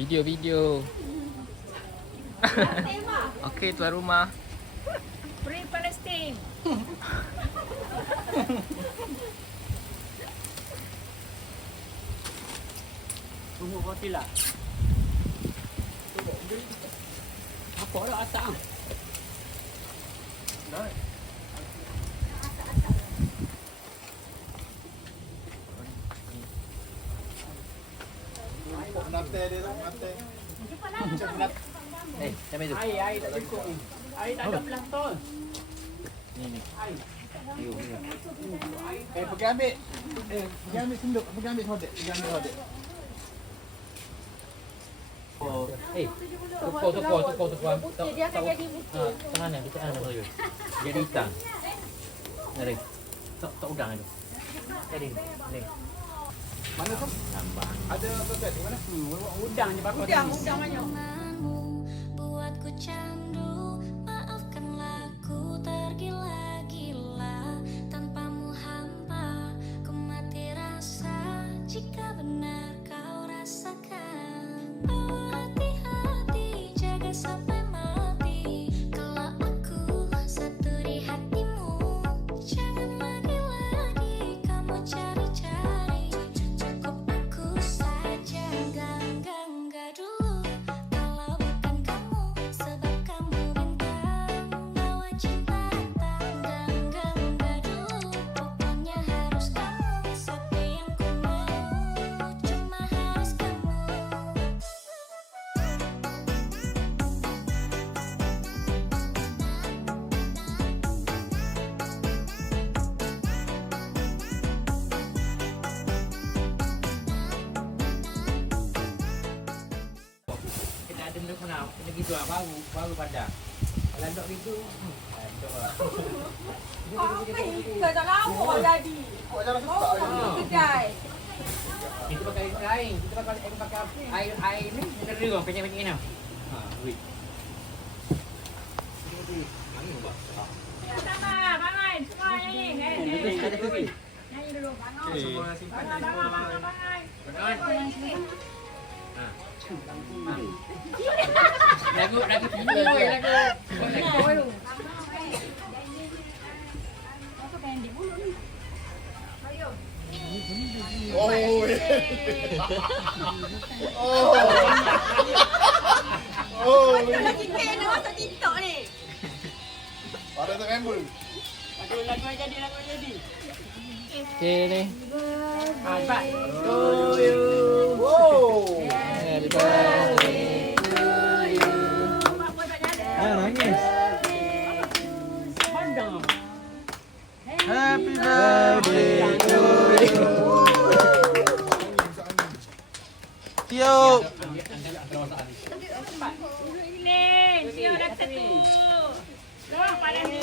Video. Okey, tuan rumah. Free Palestine. Tunggu hotel lah. Apa dah asam? Naik. Mata dia tu, mata. Sampai tu. Air tak cukup ni. Air tak ada belah tol. Ni. Air. Pergi ambil. Pergi ambil senduk, pergi ambil hodek, pergi ambil hodek. Tukar. Dia akan jadi putih. Tengah ni, kita ada tu. Jadi hitam. Ada. Tak udang tu. Jadi. Ni. Mana tu? Tambah. Ada soket di mana? Udang je bagus. Udang banyak. Buatku candu, maafkanlah ku tergila-gila. Tanpamu hampa, ku mati rasa. Jika benar kau rasakan, bawa hati-hati, jaga sampai mati. Kalau aku satu di hatimu, jangan lagi-lagi kamu cari-cari. Cukup aku saja, enggak dulu. Kalau bukan kamu, sebab kamu bintang, bawa cinta datang. Enggak dulu. Pokoknya harus kamu, satu yang ku mau, cuma harus kamu. Kita ada benda kenal. Kita pergi jual baru padang. Kalau dok gitu, dok lah. Kau tak lama jadi. Awak jangan susah je. Kedai. Kita pakai air. Kita pakai air ni. Kita rerong penyek-penyek ni. Ha, wait. Sama, bangai. Semua nyanyi. Nyanyi dulu. Bangai. Semua simpan. Bangai. Lagu lagu. Oh. Oh. Oh. Lagi kena masuk TikTok ni. Pada tu rambut. Lagu jadi. Okey ni. Cepat. To you. Wow. Happy birthday. Nangis. Pandang. Happy birthday to you. Tiup. Ini, Sio dah satu. Loh, pada ni.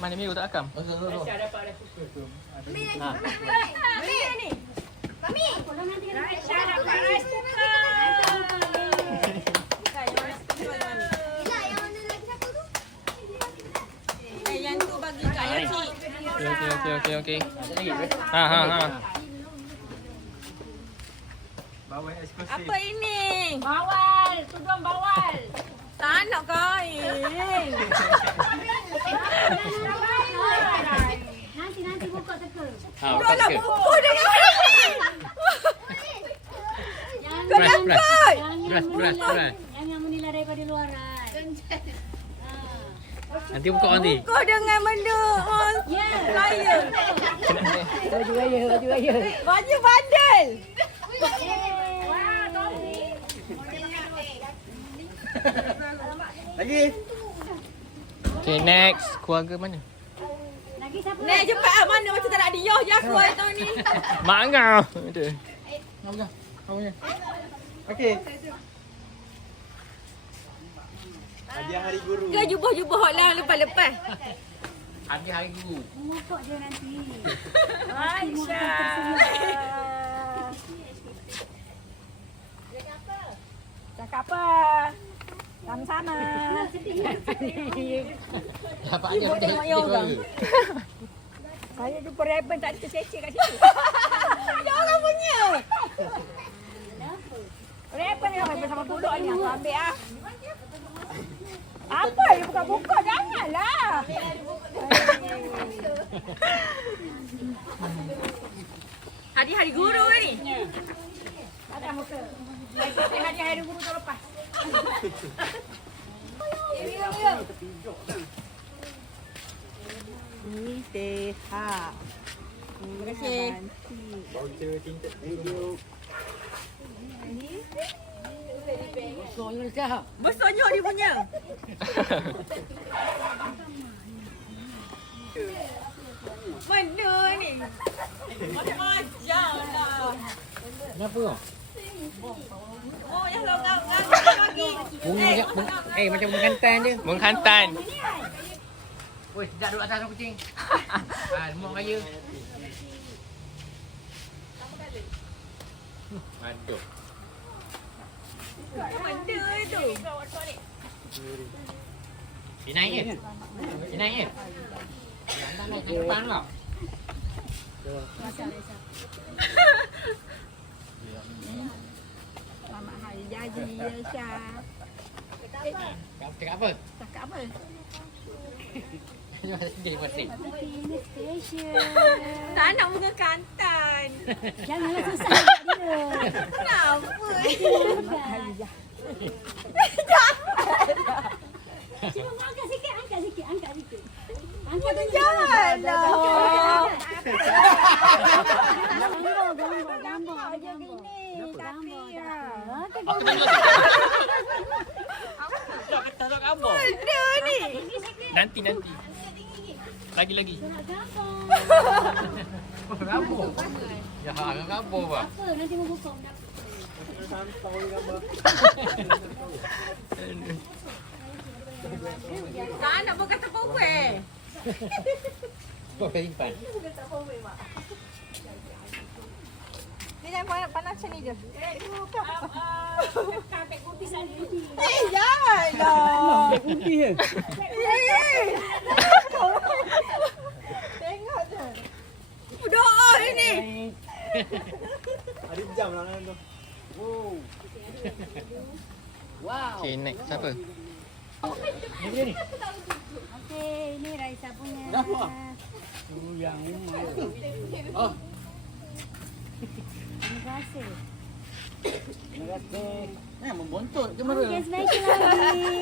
Mana Miru tak akam? Saya dapat ada suka tu. Mami ni. Mami. Raisya dapat rice cooker. Yang tu bagi Kak Yati. Okey. Ada lagi ke? Ha. Bawa eksklusif. Apa ini? Bawal, tudung bawal. Tak nak kain. Nanti buka teka. Ha, Kau nak buku dengan ni. Yang Beras. yang menilai daripada luaran. Nanti buka nanti. Buku dengan benda. Ya. Saya. Baju raya. Baju bandel. Lagi. Okey, next. Keluarga mana? Lagi siapa? Nek cepat ah, mana macam tak nak dia je aku hari tahun ni. Mak kau. Ada. Kamunya. Okey. Hadiah hari guru. Ke jubah-jubah hot lah lepas-lepas. Ada hari guru. Mengutuk dia nanti. Aisyah. Cakap apa? Sama-sama. Apa Ibu aja tengok ya orang. Saya jumpa Raven tak ada tercecek kat situ. Ya orang punya. Bukan yang bersama pulak ni aku ambil ah. Apa yang buka-buka? Janganlah. Hari-hari guru ni. Ada muka. Hari-hari guru tu lepas. Ini teh ha. Terima kasih. Voucher tinted video. Besarnya dia punya. Mana ni? Macam-macam lah. Kenapa? Oh, yang longgar lagi. Macam menghantan je. Menghantan. Woi, sejak duduk atas kucing. Semua raya. Aduh. Mana tu? Dia naik je. Dia naik je. Anda naik ke depan pula. Mama hari jadi Aisyah. Cakap apa? Cakap apa? Jadi masih. Next station. Tak nak muka kantan. Janganlah susah dekat dia. Kenapa? Cuma angkat sikit, angkat sikit. Angkat tu Janganlah. Gambar. Macam ini. Tapi ya. Tak gambar. Mana ni? Nanti. Lagi. Nak gambar. Kabur. Ya, kabur apa? Apa? Nanti mau buka. Tak nak buka tupperware. Kau simpan. Dia jangan panas macam ni je. Kakak kopi sana ni. Janganlah. Putih je. Tengok je. Berdoa ni. Ada jam lah kan tu. Okay, next siapa? Ni. Okey, ni Raisa punya. Kenapa? Yang umar. Oh, Terima kasih. terima kasih. Membontut ke mana? Okey, special lagi.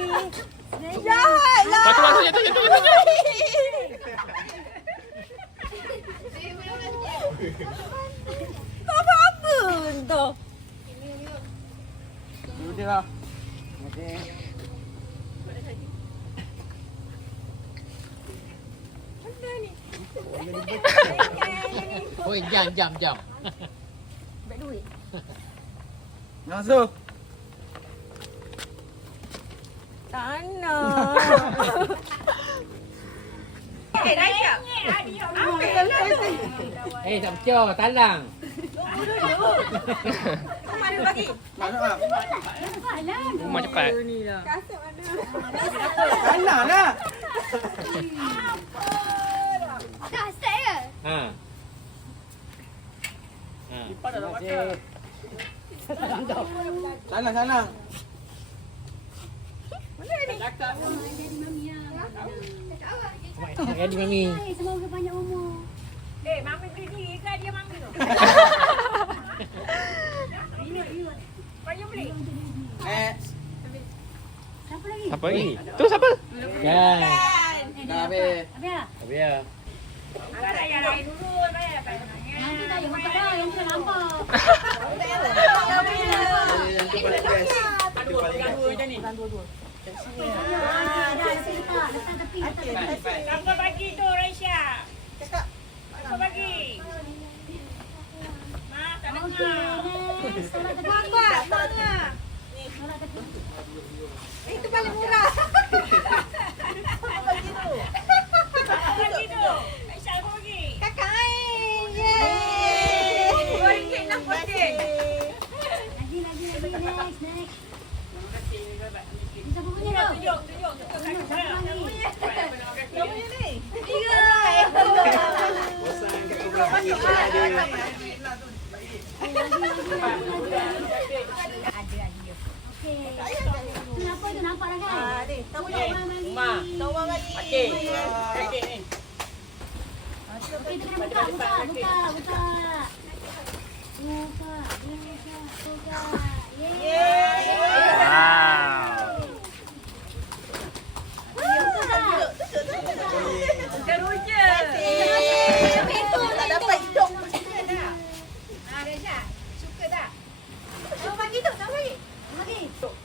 Special. Janganlah. Batu jatuh. Apa-apa tu. Dulu dia lah. Okey. Oi, jam. Baik duit. Ngasuh. Tak nak. Eh, Raisya. Ambil lah tu. Tak pecah, talang. Mana bagi? Mana ah? Rumah cepat. Kasut mana? Kanan lah. Tak start ya? Ha. Terima kasih. Salang. Jadi mami ya. Jadi mami. Hai, semoga panjang umur. Eh, Mami beli diri ke dia Mami tu? Banyak beli? Next. Siapa lagi? Siapa lagi? Tu siapa? Kan. Dah habis. Habis dah? Habis ya. Angkat yang lain dulu. Bayar tak? Nanti tak payah buka dah, yang tu nampak. Yang tu paling best. Dah, sini tak. Letak tepi, letak tepi. Siapa bagi tu Raisya? Cakap. Siapa bagi? Ma, tak Okey, dengar. next. Solat tepi. Kuat, tengah. Solat tepi. Itu paling murah. Siapa bagi tu? Siapa bagi tu? Aisyah apa bagi? Kakak Ain. Yeay. RM2.60. Lagi, next. Siapa punya tu? Tunjuk. Siapa lagi? Siapa punya ni? Tiga. Bosan kat kebelah kiri ada. Lagi. Ma. Okey. Okey ni. Okey, kita kena buka. Buka. Yeay. Wow. Teruja. Tak dapat hidung macam mana dah. Nah, Reza. Suka tak? Oh, bagi tu, tak bagi. Bagi.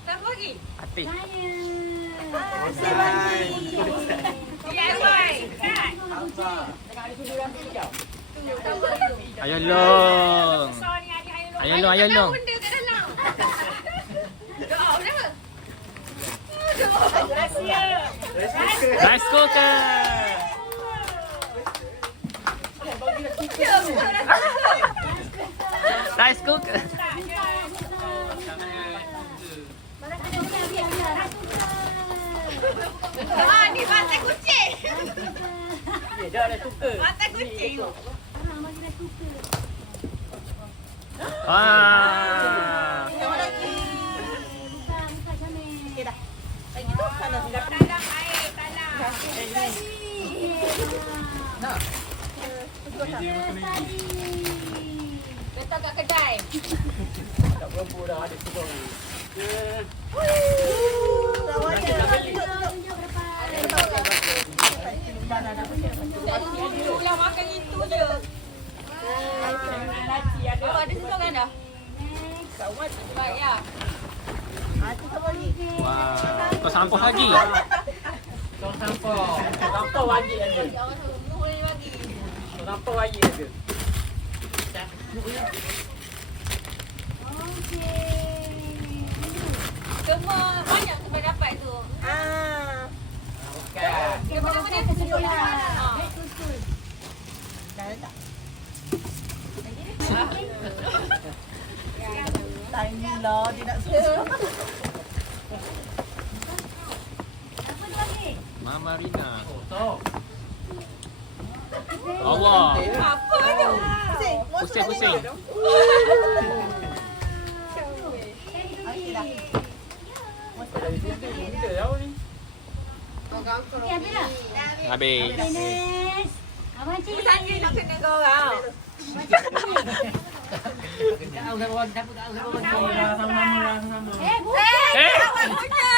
Tak bagi. Api. Saya bagi. DIY. Kan? Ayah long. Besar ni adik ayah long. Ayah long, ayah long. Benda kat dalam. Doa berapa? Rahsia. Rice cooker. Rice cooker. Ah, ni bantai kucing. Dah ada suka. Bantai kucing. Wah. Talam air, talam. Letak kat kedai. Tak berapa dah ada suka. Pulang makan itu je. Nasi ada. Oh, ada sesong kan dah? Baik ya. Wah. Kau sampah lagi. Tong sampah. Sampah wajib ada. Jangan tu, boleh bagi. Tong sampah wajib ada. Semua banyak tu dapat tu. Kan. Dia mana-mana tu sekolah. Tiny lah, dia nak suka. Mama Rina. Tok. Allah. Apa tu? Pusing-pusing. Okey dah. Kita tahu ni. Habis. Ines. Abang Cik. Tanya nak kena kau orang. Tahu dah orang siapa tahu orang. Sama-sama. Bukan. Eh. Awak punya.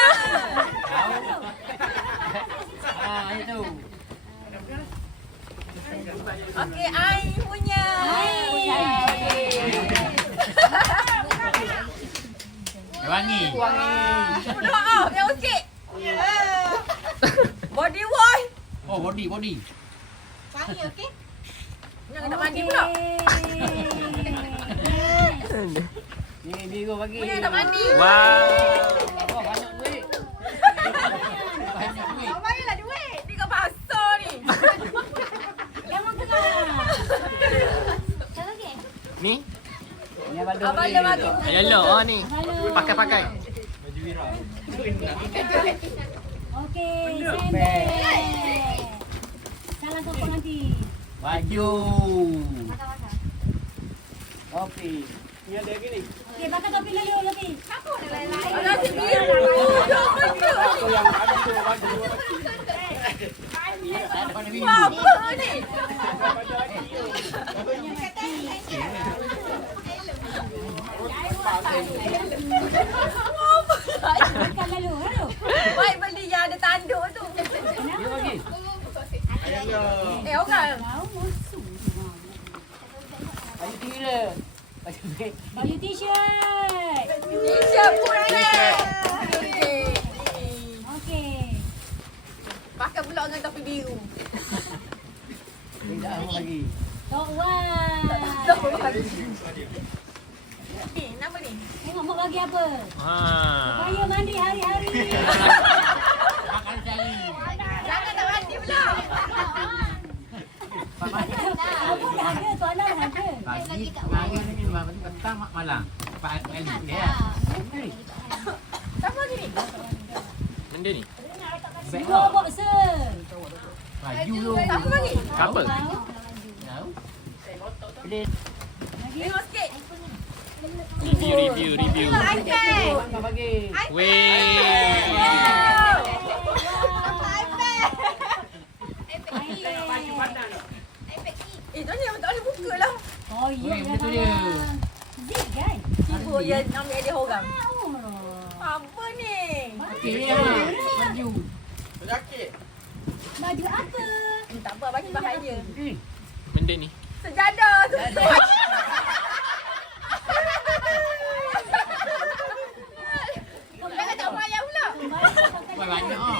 Ah, itu. Okey, ai punya. Wangi. Doa, dia okey. Body wash. Oh, body. Wangi okey? Nak kena mandi pula. Ni gua bagi. Punya nak mandi. Wow. Oh, banyak duit. Banyak duit. Kau bayarlah duit. Ni kau basah ni. Jangan tengah. Siapa lagi? Ni. Ni abang Abang dia bagi. Ayah long. Oh ni. Pakai. Okey, sendek. Salah siapa nanti? Baju. Makan. Kopi. Ni ada lagi ni. Okey, pakai topi dulu lagi. Apa nak lain-lain? Ada si biru. Aku yang ada tu baju. Tak ada pada biru. Apa ni? Makan lalu. Hello. Baik beli yang ada tanduk tu. Dia bagi. Orang. Mau musuh. Baju kira. Baju t-shirt. T-shirt putih. Okey. Pakai pula dengan topi biru. Tidak aku bagi. Tok Wan. Ni, nama ni? Tengok mak bagi apa? Ha. Saya mandi hari-hari. Makan cari. Jangan tak mandi pula. Apa dah ada? Tuan dah ada. Pagi, pagi ni minum apa tu? Petang malam. Pak Ali ya. Siapa ni? Benda ni. Dua boxer. Baju tu. Siapa bagi? Apa? Tahu? Beli. Tengok sikit. Review. iPad. Bagi. Weh. Wow. tu ni tak boleh buka lah. Oh, ya. Oi, betul dia. Zip kan? Ibu yang ambil dia orang. Oh. Apa ni? Okey ya. Baju. Jaket. Baju apa? Tak apa, bagi bahan dia. Benda ni. Sejadah tu. Jangan tak mayang pula. Wah, banyak ah.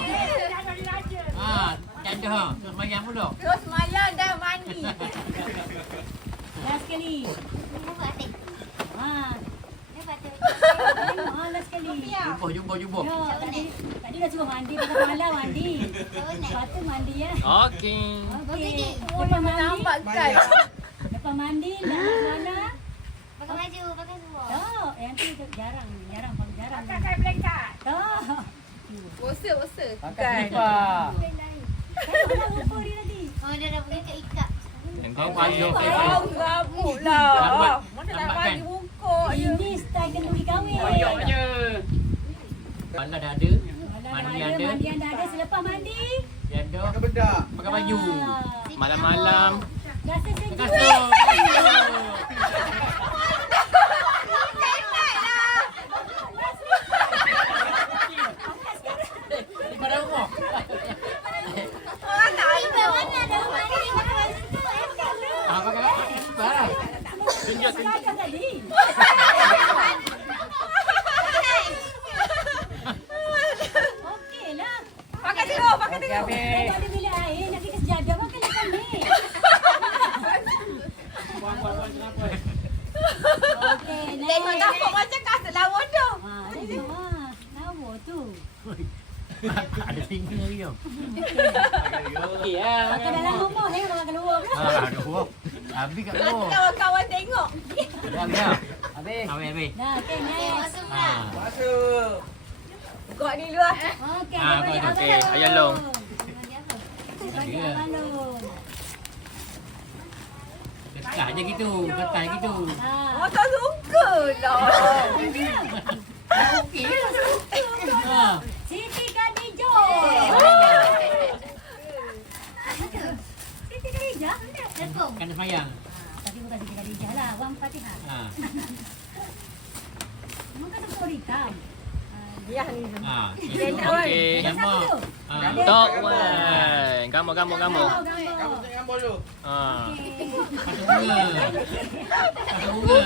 Ah, janda ha. Terus mayang pula. Terus mayang dan mandi. Last sekali. Ha. Last sekali. Jumpa. Ya, tadi dah suruh mandi, pasal malam mandi. Lepas tu mandi ya. Okey. Okey. Oh, yang nampak kan. Lepas mandi, nak mana? Pakai baju, pakai semua. Oh, yang tu jarang. Pakai blanket. Oh. Bosa. Pakai Kan. sifar. Tengoklah rupa dia nanti. Oh, dia dah pergi ke ikat. Yang kau baju. Oh, rabuk lah. Lambat. Mana nak Lambat bagi kan? bungkuk je. Ini style kenduri kahwin. Banyaknya. Bala dah ada. Mandi ada. Mandi anda ada selepas mandi. Janda Pakai bedak. pakai baju. Malam-malam. Rasa sejuk. Kasut. Daripada rumah. Orang tak ada. Mana ada mandi pakai baju tu? Ah, pakai lah. Sengaja tadi. Okey lah. Pakai teruk. Kalau ada bilik air, nak kita sejadah makan lepas ni. Okey, Tengok next. dapur macam kasut lawan tu. Ha, tengok lawa tu. Ada tinggi lagi tau. Okey ah. Makan dalam rumah, tengok makan luar pula. Ada buah. Habis kat Nanti luar. kawan-kawan tengok. Dah. Habis. Dah, okey, next. Masuk Ha. pula. Masuk. Kau ni luar. Okey, Ah, daripada okey. Abang Ayah Long. Daripada Dia. Abang Long. Ketah je gitu. Ketah gitu. Ha. Oh, tak suka lah. Okey. Ha. Siti Khadijah. Siti Khadijah? Telepon. Kena semayang. Tapi bukan Siti Khadijah lah, Wang Fatihah. Ha. Mungkin tu hitam. Ya ni. Ha. Okey. Yang Gambar. satu tu. Ha. Tok wan. Gambar. Kamu Gambar. tengok gambar dulu. Ha. Pakai bunga.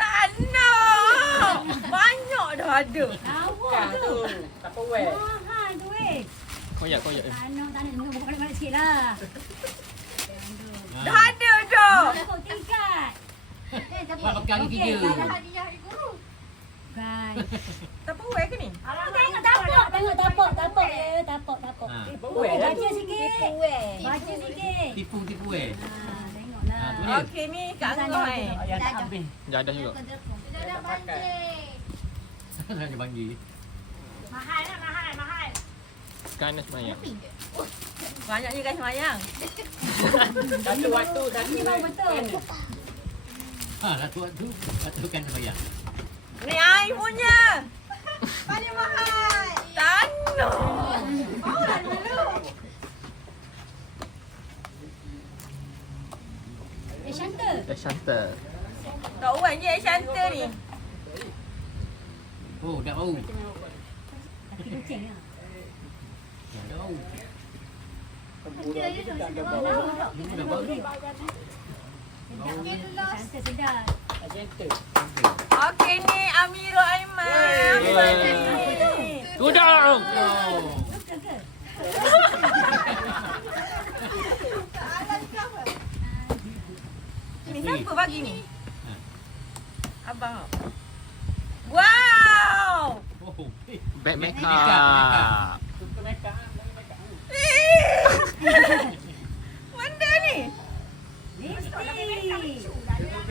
Tak nak. Banyak dah ada. Lawa tu. Tupperware. Mahal tu eh. Koyak. Tak nak. Buka balik-balik sikit lah. Dah ada dah. Tepuk tingkat. Buat pakai lagi Okey, 3. Kan. Tupperware ke ni? Tengok tapok. Tengok tapok. Tapok. Ha. Baca sikit. Baca sikit. Tipu eh. Ha, tengoklah. Ha, tu dia. Okey ni kat engkau eh. Ayah tak habis. Jadah juga. Sudah dah banjir. Ada banggi. Kan semayang. Banyak je guys semayang. Satu waktu dah Ini baru betul. Ha, waktu kan semayang. Ni air punya. Paling mahal. Tak nak. Awal dulu. Shanta. Shanta. Kak Wan je Shanta ni. Oh, dah bau. Kaki kucing lah. Dah bau. Lawa tak? Ini dah bau. Shanta sedap. Okey ni Amirul Aiman. Apa ni? Tudung. Oh. Suka ke? Ni siapa bagi ni? Ha. Abang. Wow! Oh. Bag Makeup. makeup. Suka makeup. Benda ni. Lipstick.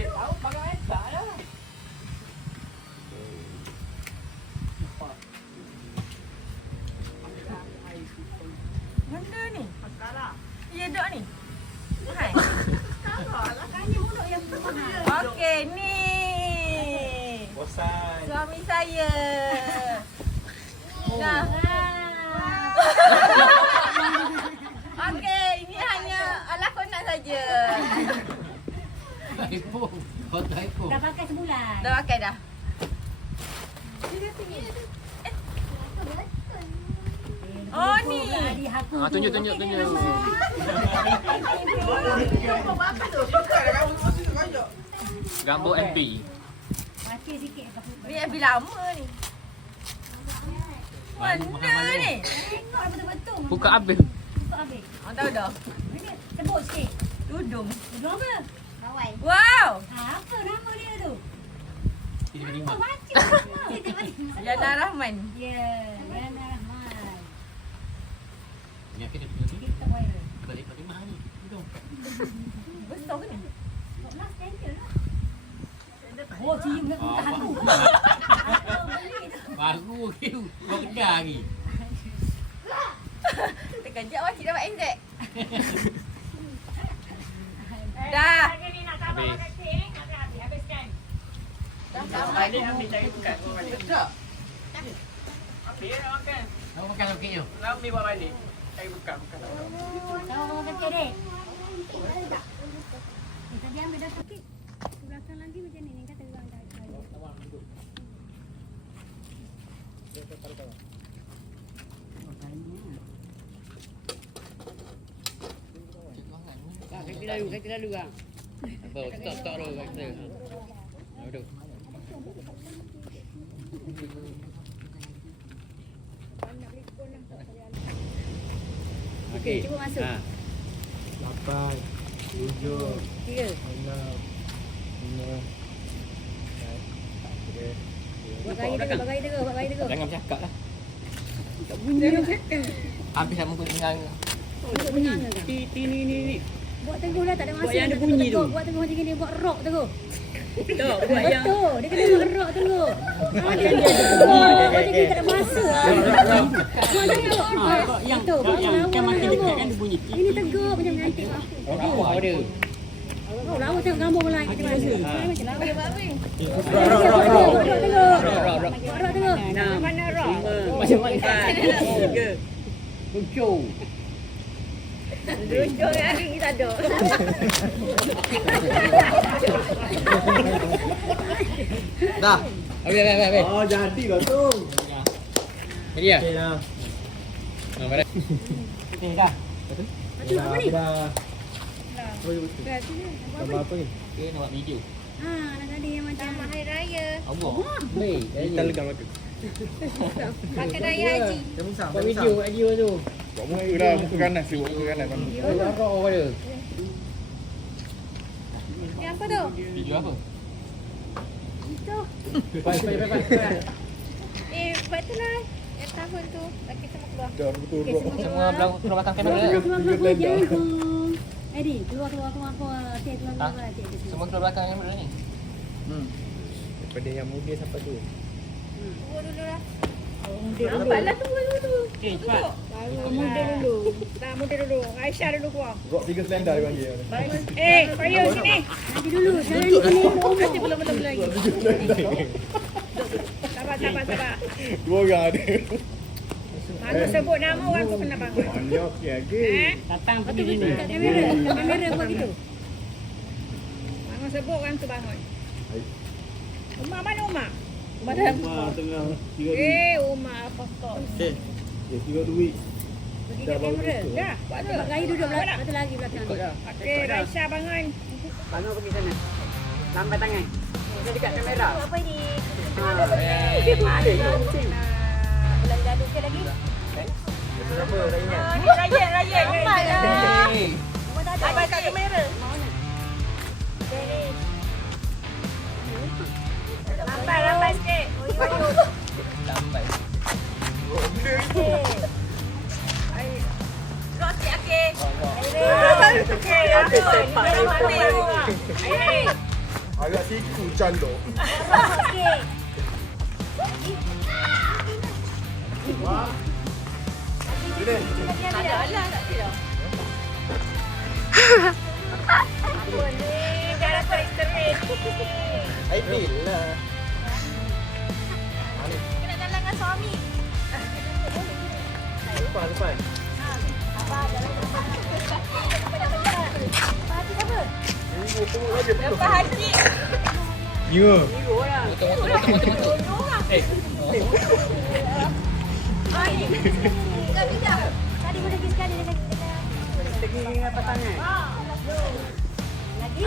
Tahu pakai makeup lah. Benda ni. Ya dok ni. Hai. Okey ni. Bosan. Suami saya. Nah. Okey, ini hanya lakonan saja. je. iPhone. Hot iPhone. Dah pakai sebulan. Dah pakai dah. Oh ni. Tunjuk. Gambar FB. Pakai sikit. Ni FB lama ni. Mana ni? Tengok betul-betul. Buka habis. Buka habis. Tahu dah. Ini sebut sikit. Tudung. Tudung apa? Bawal. Wow. Apa nama dia tu? Tiba-tiba. Macam. Yana Rahman. Ya, Yana Rahman. Ni akhirnya TikTok viral. balik mahal ni. Tengok. Besar ke ni? 14 cm lah. Oh, cium nak buka aku. Baru ke. Buat kedai lagi. Terkejap awak dapat anjek. Dah. Kau makan okey je. Tahu makan kek dek. Tadi ambil dah sikit. Belakang lagi macam ni. Ni kata orang dah. Kaki lalu kan. Apa? Stop dulu kata. Duduk. Okey, cuba masuk. 8, 7, 3. 6, 5. Bagai terus. Jangan bercakap lah. Bunyi cakap. Habis sama pun dengan Buat bunyi. Ni. Buat teguh lah, tak ada masa. Buat yang ada bunyi tu. Buat teguh macam ni, buat rock teguh. Betul, buat yang betul. Dia kena buat rock teguh. Dia macam ni tak ada masa. Buat yang kan makin dekat kan dia bunyi. Ini teguh macam nanti. apa ada? Oh, lama tengok gambar mulai macam mana. Macam lama babi. Rock teguh. Mana rock? Macam mana? Lucu. Lucu hari ni tak ada. Dah. Habis. Oh, jadilah tu. Jadi ya? Okey dah. Mari. Ni dah. Apa ni? Dah. Oh, ya betul. Gambar apa ni? Okey, nak buat video. Nak ada yang macam Hari Raya. Allah. Baik. Kita legam aku. Pakai Raya Haji. Dia musang. Buat video tu. Buat muka dah, muka kanan si muka kanan. Rock ada. Ni apa tu? Video apa? Baik. Betul lah. Yang tahun tu. Lagi sama keluar. Dah betul rock. Semua belakang kamera. keluar jantung. Edi, keluar. Cik, keluar. Semua keluar belakang kamera ni. Daripada yang muda sampai tu. Tunggu dulu lah. Nampaklah tunggu dulu. Okey, cepat. Muda dulu. Dah muda dulu. Aisyah dulu keluar. Rock 3 selendar dia panggil. Raya sini. Nanti dulu, jangan ni Nanti belum lagi. Sabar. 2 orang ada. Mana sebut nama orang tu kena bangun. Banyak okey lagi. Datang pergi betul sini. kat kamera buat gitu. Bangun sebut orang tu bangun. Umar mana Umar? Rumah tengah 3 Umar apa kau? Okey. Ya 3 duit. Bagi Dah kat baru kamera. tutup. Dah, buat tu. Sebab Raya duduk belakang, satu lagi belakang. Okey, Aisyah bangun. Bangun pergi sana. Lambat tangan. Dia dekat kamera. Apa ni? Bulan gaduh ke lagi? Apa dah ingat? Ni Raya. Nampaklah. Abang kat kamera. Lambat sikit. Lambat. Roti okey. Agak siku calo. Okey. Apa ni? Dah dapat internet. Ideal lah. Kena jalan dengan suami. Depan. Apa jalan dengan suami? Lepas haji. Ya. Eh. Tadi boleh pergi sekali dekat lagi.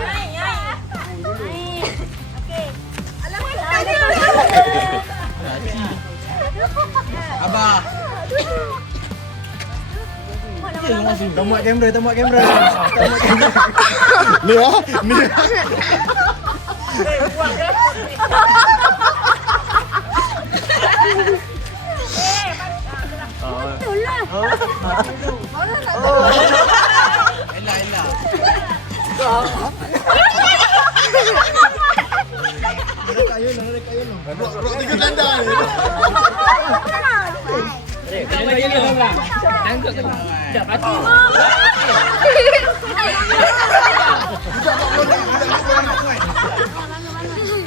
Ai. Okey. Abah. Tamat kamera. Ni ah, ni. Betul lah. Elah. Nak kayu. Rok tiga tanda ni. Tangkap ke? Sekejap, pasti.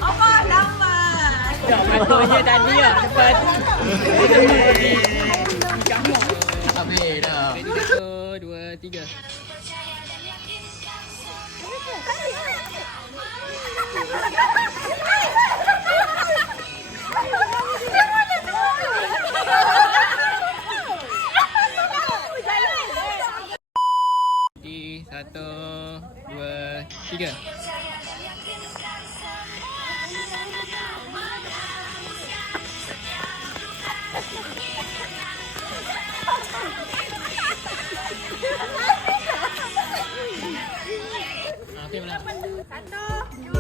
Apa nama? Sekejap, patutnya tadi lah. Lepas tu. Habis dah. 1, 2, 3. Di 1, 2, 3. Okey, boleh. 1, 2,